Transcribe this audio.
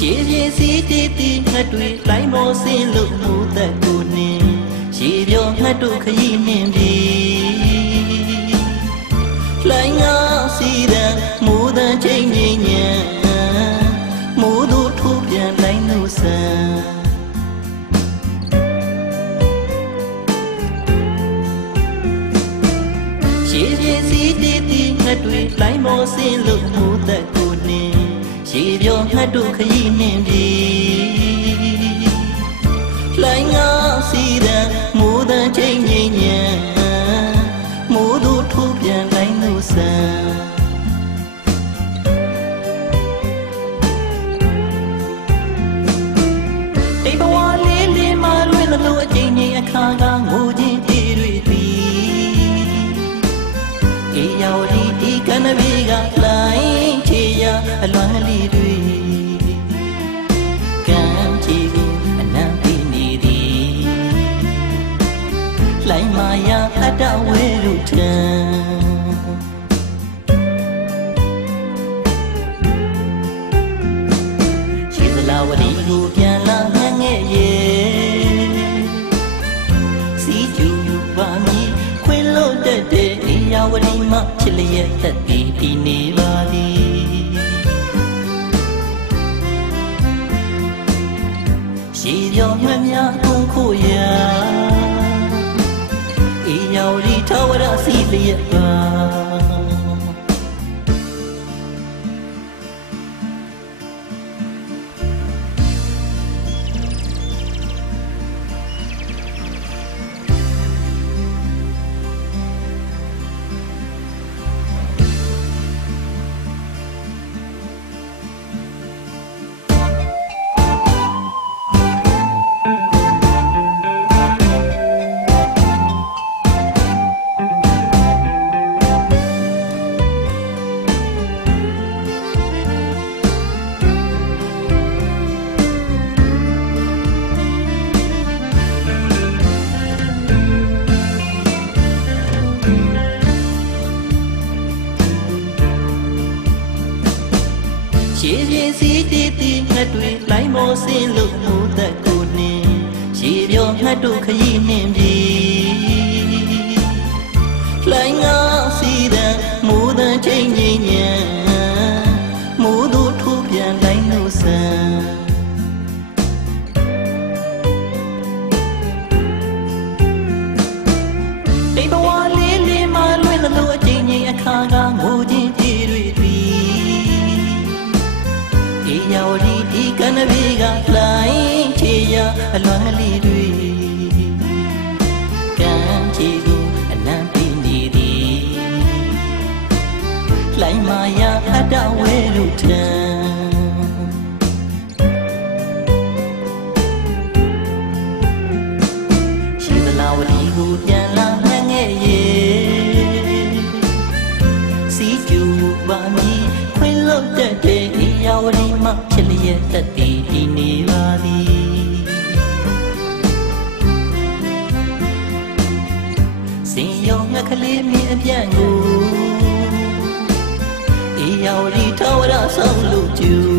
တီငှက်တွေလိုင်းမောစင်းလို့မူသက်ကိုနင်းရေပြောငှက်တို့ခရီးနှင်းပြီလိုင်းငါစီရန်မူတန်ချိန်ငိမ့်ညံမူတို့ထူပြန်လိုင်းလို့ဆန်ရေပြေစီတီတီငှက်တွေလိုင်းမောစင်းလို့မူသက်ကိုနင်း ရေပြောငှက်တို့ခရီးနှင်းပြီလိုင်းငါ လွမ်းလေးတွေကမ်းချီကိုအနံပေးနေသည်လိုင်းမာယာအတ္တဝဲလို့ထံခြေစလာဝတီကိုပြန်လာငဲ့ငဲ့ရဲ့စီကျူပါမီခွင်လို့တက်တဲ့အေယာဝတီမှချစ်လျက်သက်တည်တည်နေပါသည် ယာဝတီ ရစီလျက်ပါရေပြေစီတီတီငှက်တွေလိုင်းမောစင်းလို့မူသက်ကိုနင်းရေပြောငှက်တို့ခရီးနှင်းပြီလိုင်းငါစီရန်မူတန်ချိန်ငိမ့်ညံမူတို့ထူပြန်လိုင်းလို့ဆန်အိမ်ဘဝလေးလေးမှလွင်လို့အချိန်ကြီးအခါကငိုခြင်း အေးယော်ဒီဒီကနဘေးကလိုင်းချေရအလွမ်းလေးတွေကမ်းချီကိုအနံပေးနေသည်လိုင်းမာယာအတ္တဝဲလို့ထံရှိသလားဝတီကိုပြန်လာငဲ့ငဲ့ရဲ့စီကျူပါမီ ချစ်လျက်တက်တည်တည်နေပါသည်စင်ရောငှက်ကလေးမြင်အပြန်ကိုအရာဝတီထဝရဆောင်လို့ကျူ